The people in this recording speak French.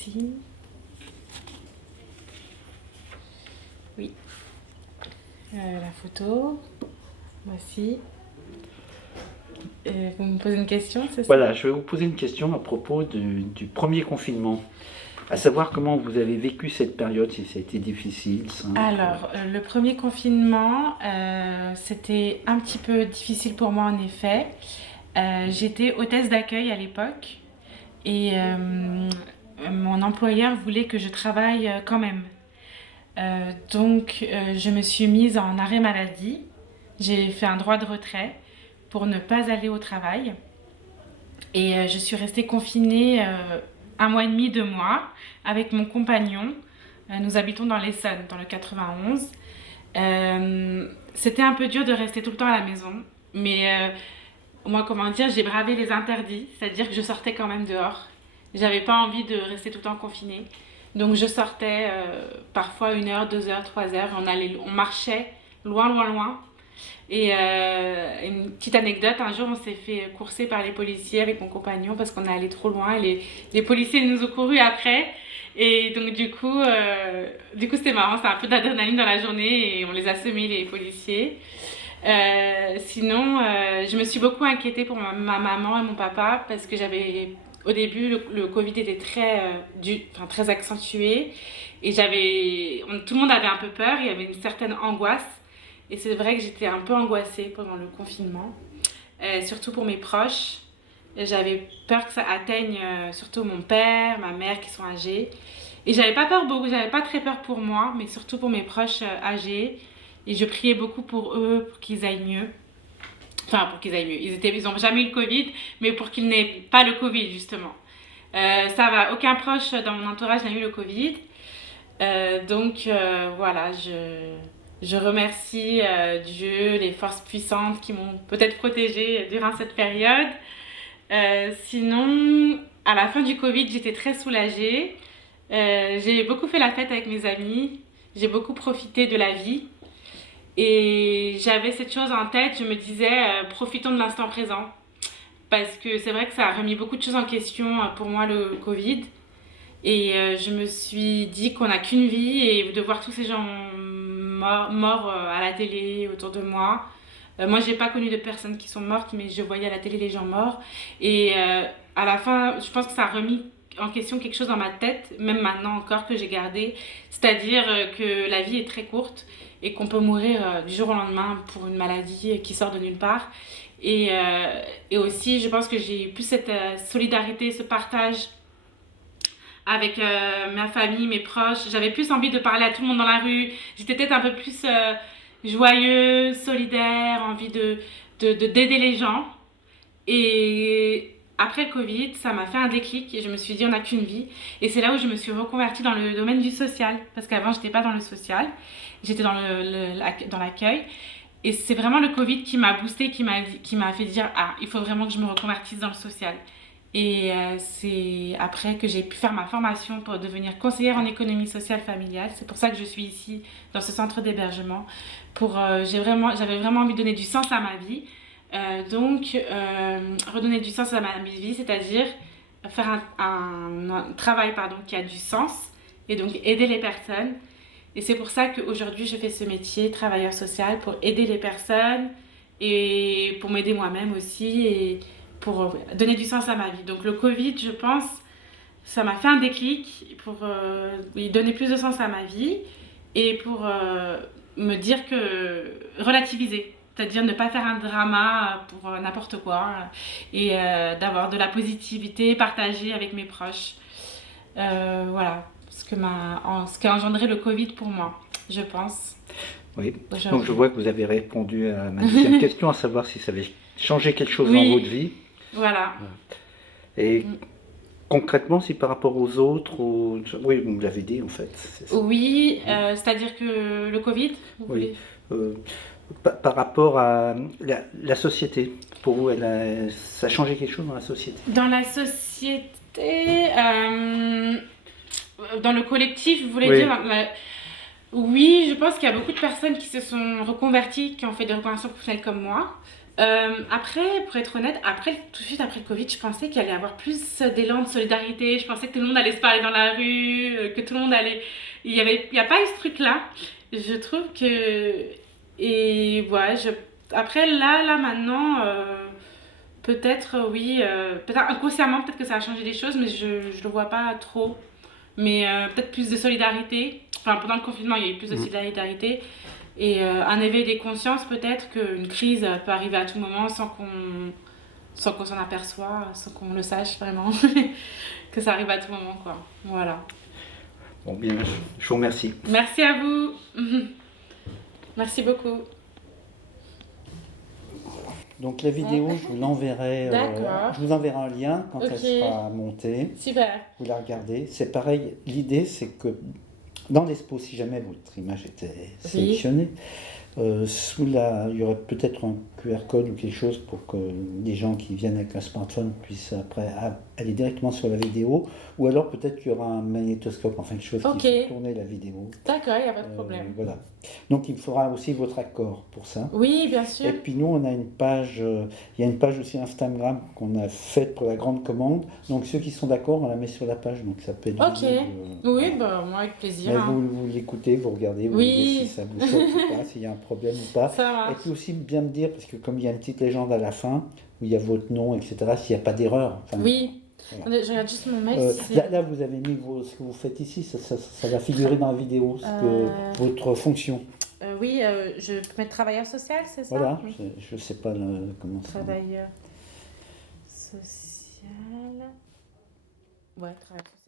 ici. Oui. La photo. Voici. Vous me posez une question, c'est ça? Voilà, je vais vous poser une question à propos du premier confinement. À savoir comment vous avez vécu cette période, si ça a été difficile, simple. Alors, le premier confinement, c'était un petit peu difficile pour moi en effet. J'étais hôtesse d'accueil à l'époque et mon employeur voulait que je travaille quand même. Donc, je me suis mise en arrêt maladie. J'ai fait un droit de retrait pour ne pas aller au travail. Et je suis restée confinée 1 mois et demi, 2 mois avec mon compagnon. Nous habitons dans l'Essonne, dans le 91. C'était un peu dur de rester tout le temps à la maison, mais moi, comment dire, j'ai bravé les interdits, c'est-à-dire que je sortais quand même dehors. J'avais pas envie de rester tout le temps confinée. Donc je sortais parfois 1 heure, 2 heures, 3 heures. On marchait loin, loin, loin. Et une petite anecdote, un jour on s'est fait courser par les policiers avec mon compagnon parce qu'on est allé trop loin. Les policiers nous ont couru après. Et donc du coup c'était marrant, c'était un peu d'adrénaline dans la journée et on les a semés les policiers. Sinon, je me suis beaucoup inquiétée pour ma maman et mon papa parce que au début, le Covid était très accentué et tout le monde avait un peu peur, il y avait une certaine angoisse. Et c'est vrai que j'étais un peu angoissée pendant le confinement, surtout pour mes proches. J'avais peur que ça atteigne surtout mon père, ma mère qui sont âgés. Et j'avais pas très peur pour moi, mais surtout pour mes proches âgés. Et je priais beaucoup pour eux, pour qu'ils aillent mieux. Enfin, pour qu'ils aillent mieux. Ils ont jamais eu le Covid, mais pour qu'ils n'aient pas le Covid, justement. Ça va, aucun proche dans mon entourage n'a eu le Covid. Voilà, je remercie Dieu, les forces puissantes qui m'ont peut-être protégée durant cette période. Sinon, à la fin du Covid, j'étais très soulagée. J'ai beaucoup fait la fête avec mes amis. J'ai beaucoup profité de la vie. Et j'avais cette chose en tête, je me disais, profitons de l'instant présent. Parce que c'est vrai que ça a remis beaucoup de choses en question pour moi, le Covid. Et je me suis dit qu'on n'a qu'une vie et de voir tous ces gens morts à la télé autour de moi. Moi, j'ai pas connu de personnes qui sont mortes, mais je voyais à la télé les gens morts. Et à la fin, je pense que ça a remis en question quelque chose dans ma tête, même maintenant encore que j'ai gardé. C'est-à-dire que la vie est très courte et qu'on peut mourir du jour au lendemain pour une maladie qui sort de nulle part. Et aussi, je pense que j'ai eu plus cette solidarité, ce partage avec ma famille, mes proches. J'avais plus envie de parler à tout le monde dans la rue. J'étais peut-être un peu plus joyeuse, solidaire, envie d'aider les gens. Et après le Covid, ça m'a fait un déclic et je me suis dit on n'a qu'une vie. Et c'est là où je me suis reconvertie dans le domaine du social. Parce qu'avant, j'étais pas dans le social. J'étais dans l'accueil. Et c'est vraiment le Covid qui m'a boostée, qui m'a fait dire ah, il faut vraiment que je me reconvertisse dans le social. Et c'est après que j'ai pu faire ma formation pour devenir conseillère en économie sociale familiale. C'est pour ça que je suis ici, dans ce centre d'hébergement. J'avais vraiment envie de donner du sens à ma vie. Redonner du sens à ma vie, c'est-à-dire faire un travail qui a du sens et donc aider les personnes. Et c'est pour ça qu'aujourd'hui, je fais ce métier, travailleur social, pour aider les personnes et pour m'aider moi-même aussi et pour donner du sens à ma vie. Donc le Covid, je pense, ça m'a fait un déclic pour donner plus de sens à ma vie et pour me dire relativiser. C'est-à-dire ne pas faire un drama pour n'importe quoi et d'avoir de la positivité partagée avec mes proches. Voilà ce qu'a engendré le Covid pour moi, je pense. Oui, donc je vois que vous avez répondu à ma deuxième question, à savoir si ça avait changé quelque chose dans votre vie. Voilà. Et concrètement, si par rapport aux autres, oui, vous me l'avez dit en fait. Oui, c'est-à-dire que le Covid, oui. Par rapport à la société, pour vous, ça a changé quelque chose dans la société? Dans la société, dans le collectif, vous voulez dire oui, je pense qu'il y a beaucoup de personnes qui se sont reconverties, qui ont fait des reconversions professionnelles comme moi. Après, pour être honnête, tout de suite après le Covid, je pensais qu'il allait y avoir plus d'élan de solidarité. Je pensais que tout le monde allait se parler dans la rue, que tout le monde allait. Il y a pas eu ce truc-là. Je trouve que. Et ouais, après, là, maintenant, peut-être, oui, peut-être inconsciemment, peut-être que ça a changé des choses, mais je le vois pas trop. Mais peut-être plus de solidarité. Enfin, pendant le confinement, il y a eu plus de solidarité. Et un éveil des consciences, peut-être qu'une crise peut arriver à tout moment sans qu'on s'en aperçoive, sans qu'on le sache vraiment, que ça arrive à tout moment, quoi. Voilà. Bon, bien, je vous remercie. Merci à vous. Merci beaucoup. Donc la vidéo, je vous l'enverrai, D'accord. je vous enverrai un lien quand elle Ok. sera montée. Super. Vous la regardez. C'est pareil, l'idée c'est que dans l'expo, si jamais votre image était sélectionnée, il y aurait peut-être un QR code ou quelque chose pour que les gens qui viennent avec un smartphone puissent après aller directement sur la vidéo, ou alors peut-être qu'il y aura un magnétoscope, enfin quelque chose qui fait tourner la vidéo. D'accord, il n'y a pas de problème. Voilà. Donc il faudra aussi votre accord pour ça. Oui, bien sûr. Et puis nous, on a une page, il y a une page aussi Instagram qu'on a faite pour la grande commande. Donc ceux qui sont d'accord, on la met sur la page, donc ça peut être Ok. visible, Oui, bah, moi avec plaisir. mais Hein. vous l'écoutez, vous regardez, vous Oui. voyez si ça vous choque ou pas, s'il y a un problème ou pas. Ça marche. Et puis aussi bien me dire, parce que comme il y a une petite légende à la fin, où il y a votre nom, etc., s'il n'y a pas d'erreur. Enfin, Oui. voilà. Je regarde juste mon mail. Là, vous avez mis ce que vous faites ici, ça va figurer dans la vidéo, votre fonction. Oui, je peux mettre travailleur social, c'est ça? Voilà, Oui. je ne sais pas comment ça. Travailleur social. Ouais, travailleur social.